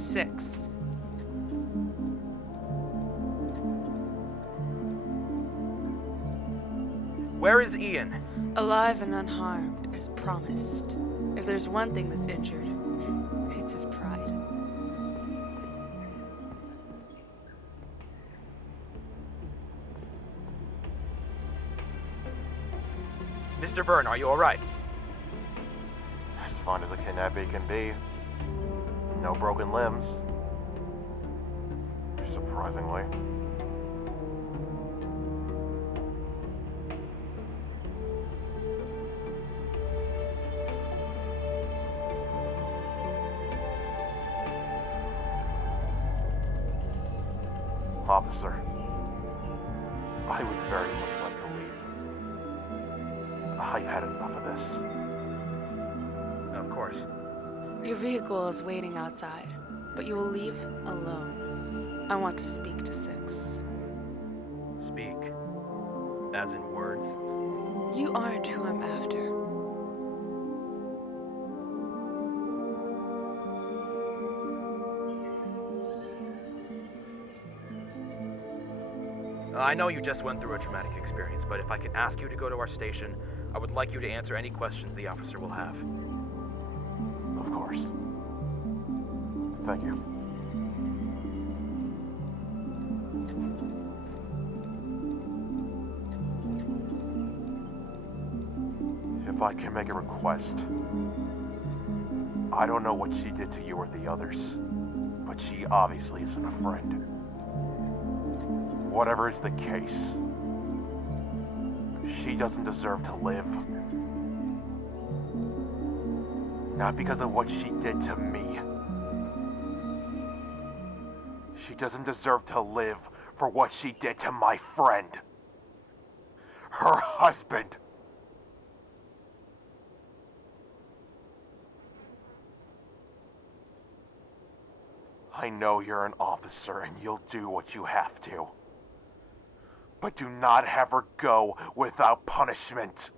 6. Where is Ian? Alive and unharmed, as promised. If there's one thing that's injured, it's his pride. Mr. Vern, are you alright? As fine as a kidnappee can be. No broken limbs. Surprisingly. Officer, I would very much like to leave. I've had enough of this. Of course. Your vehicle is waiting outside, but you will leave alone. I want to speak to 6. Speak. As in words. You aren't who I'm after. I know you just went through a traumatic experience, but if I can ask you to go to our station, I would like you to answer any questions the officer will have. Of course. Thank you. If I can make a request, I don't know what she did to you or the others, but she obviously isn't a friend. Whatever is the case, she doesn't deserve to live. Not because of what she did to me. She doesn't deserve to live for what she did to my friend. Her husband. I know you're an officer and you'll do what you have to. But do not have her go without punishment.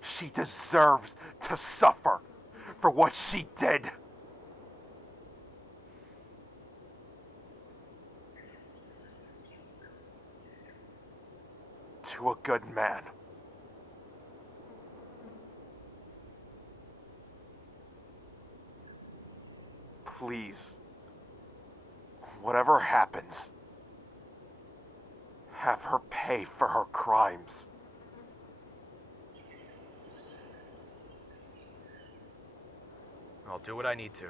She deserves to suffer for what she did. To a good man. Please, whatever happens, have her pay for her crimes. I'll do what I need to.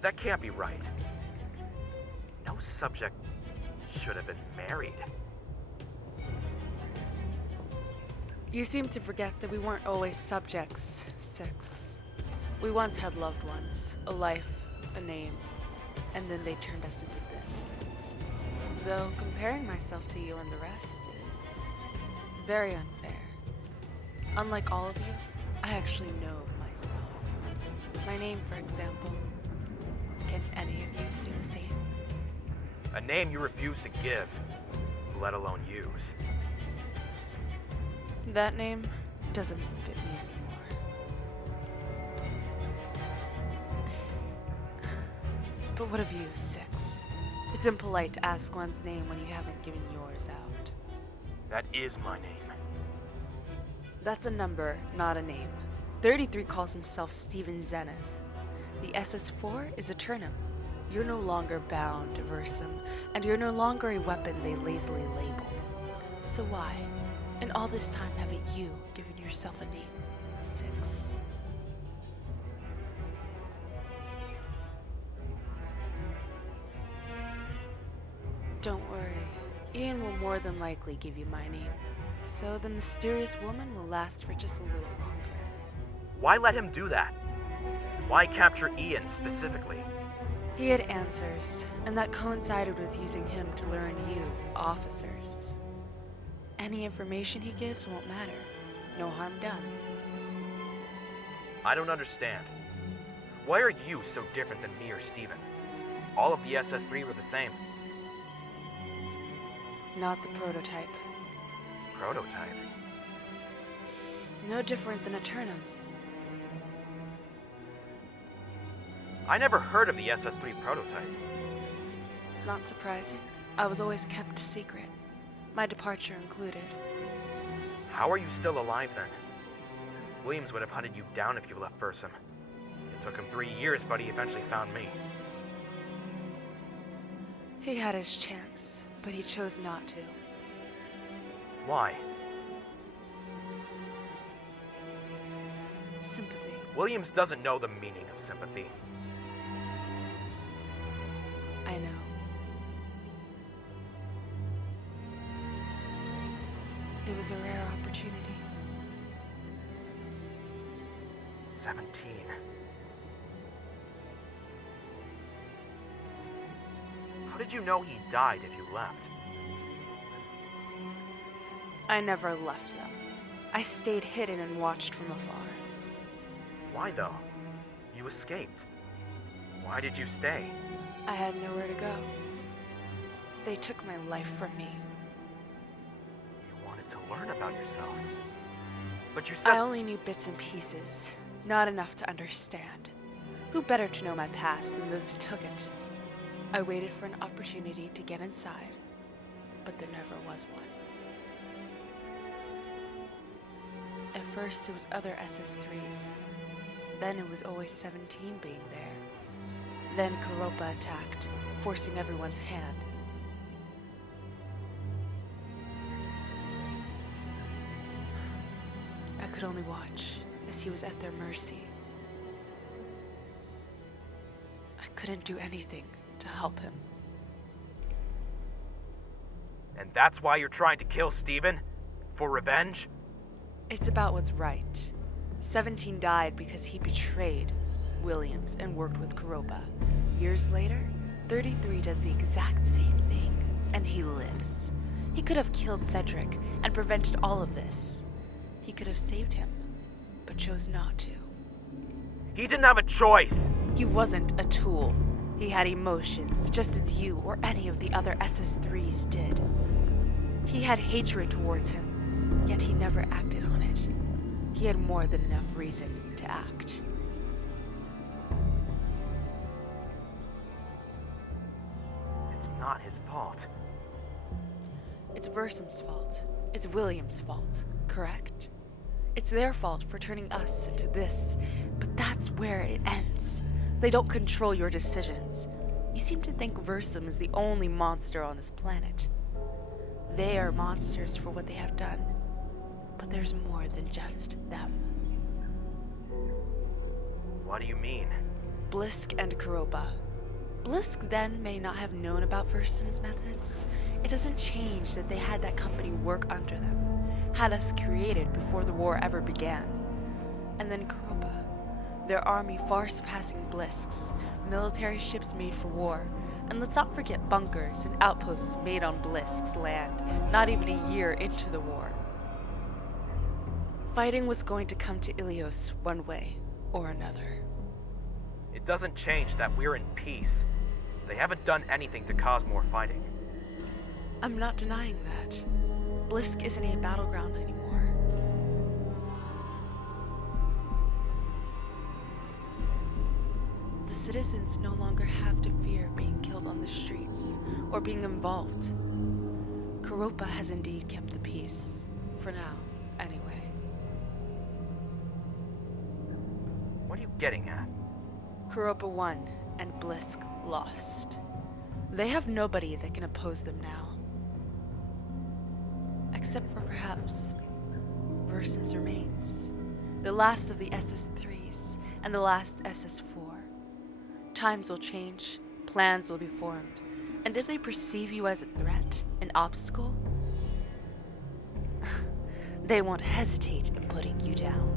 That can't be right. No subject should have been married. You seem to forget that we weren't always subjects, 6. We once had loved ones, a life, a name, and then they turned us into this. Though comparing myself to you and the rest is very unfair. Unlike all of you, I actually know of myself. My name, for example. Can any of you say the same? A name you refuse to give, let alone use. That name doesn't fit me anymore. But what of you, 6? It's impolite to ask one's name when you haven't given yours out. That is my name. That's a number, not a name. 33 calls himself Stephen Zenith. The SS4 is Aeternum. You're no longer bound to Versum, and you're no longer a weapon they lazily labeled. So why, in all this time, haven't you given yourself a name, 6? Don't worry. Ian will more than likely give you my name. So the mysterious woman will last for just a little longer. Why let him do that? Why capture Ian specifically? He had answers, and that coincided with using him to learn you, officers. Any information he gives won't matter. No harm done. I don't understand. Why are you so different than me or Steven? All of the SS3 were the same. Not the prototype. Prototype? No different than Aeternum. I never heard of the SS3 prototype. It's not surprising. I was always kept secret. My departure included. How are you still alive then? Williams would have hunted you down if you left Versum. It took him 3 years, but he eventually found me. He had his chance, but he chose not to. Why? Sympathy. Williams doesn't know the meaning of sympathy. I know. It was a rare opportunity. 17. How did you know he died if you left? I never left them. I stayed hidden and watched from afar. Why though? You escaped. Why did you stay? I had nowhere to go. They took my life from me. You wanted to learn about yourself. But you said— I only knew bits and pieces, not enough to understand. Who better to know my past than those who took it? I waited for an opportunity to get inside, but there never was one. At first it was other SS3s. Then it was always 17 being there. Then Koropa attacked, forcing everyone's hand. I could only watch as he was at their mercy. I couldn't do anything to help him. And that's why you're trying to kill Steven? For revenge? It's about what's right. 17 died because he betrayed Williams and worked with Koropa. Years later, 33 does the exact same thing, and he lives. He could have killed Cedric and prevented all of this. He could have saved him, but chose not to. He didn't have a choice! He wasn't a tool. He had emotions, just as you or any of the other SS3s did. He had hatred towards him, yet he never acted on it. He had more than enough reason to act. It's not his fault. It's Versum's fault. It's Williams' fault, correct? It's their fault for turning us into this, but that's where it ends. They don't control your decisions. You seem to think Versum is the only monster on this planet. They are monsters for what they have done, but there's more than just them. What do you mean? Blisc and Koropa. Blisc then may not have known about Versum's methods. It doesn't change that they had that company work under them, had us created before the war ever began. And then Koropa, their army far surpassing Blisc's, military ships made for war, and let's not forget bunkers and outposts made on Blisc's land, not even a year into the war. Fighting was going to come to Ellios one way or another. It doesn't change that we're in peace. They haven't done anything to cause more fighting. I'm not denying that. Blisc isn't a battleground anymore. The citizens no longer have to fear being killed on the streets or being involved. Koropa has indeed kept the peace. For now, anyway. What are you getting at? Koropa won, and Blisc lost. They have nobody that can oppose them now. Except for perhaps Versum's remains. The last of the SS3s, and the last SS4. Times will change, plans will be formed, And if they perceive you as a threat, an obstacle, they won't hesitate in putting you down.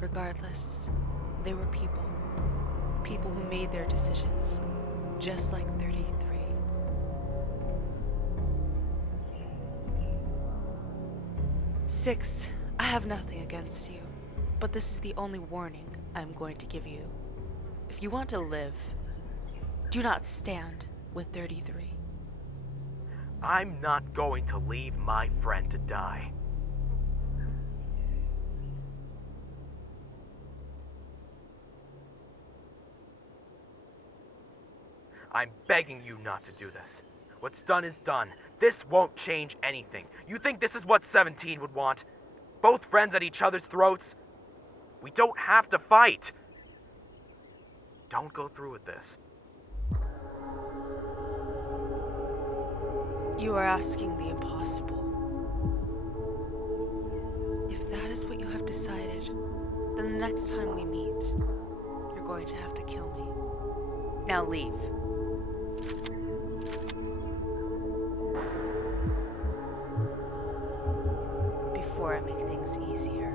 Regardless, they were people. People who made their decisions, just like 33. Six, I have nothing against you, but this is the only warning I'm going to give you. If you want to live, do not stand with 33. I'm not going to leave my friend to die. I'm begging you not to do this. What's done is done. This won't change anything. You think this is what 17 would want? Both friends at each other's throats? We don't have to fight. Don't go through with this. You are asking the impossible. If that is what you have decided, then the next time we meet, you're going to have to kill me. Now leave. Before I make things easier.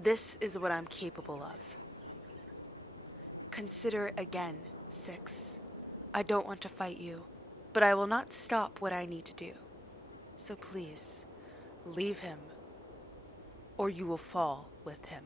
This is what I'm capable of. Consider again, 6. I don't want to fight you, but I will not stop what I need to do. So please, leave him, or you will fall with him.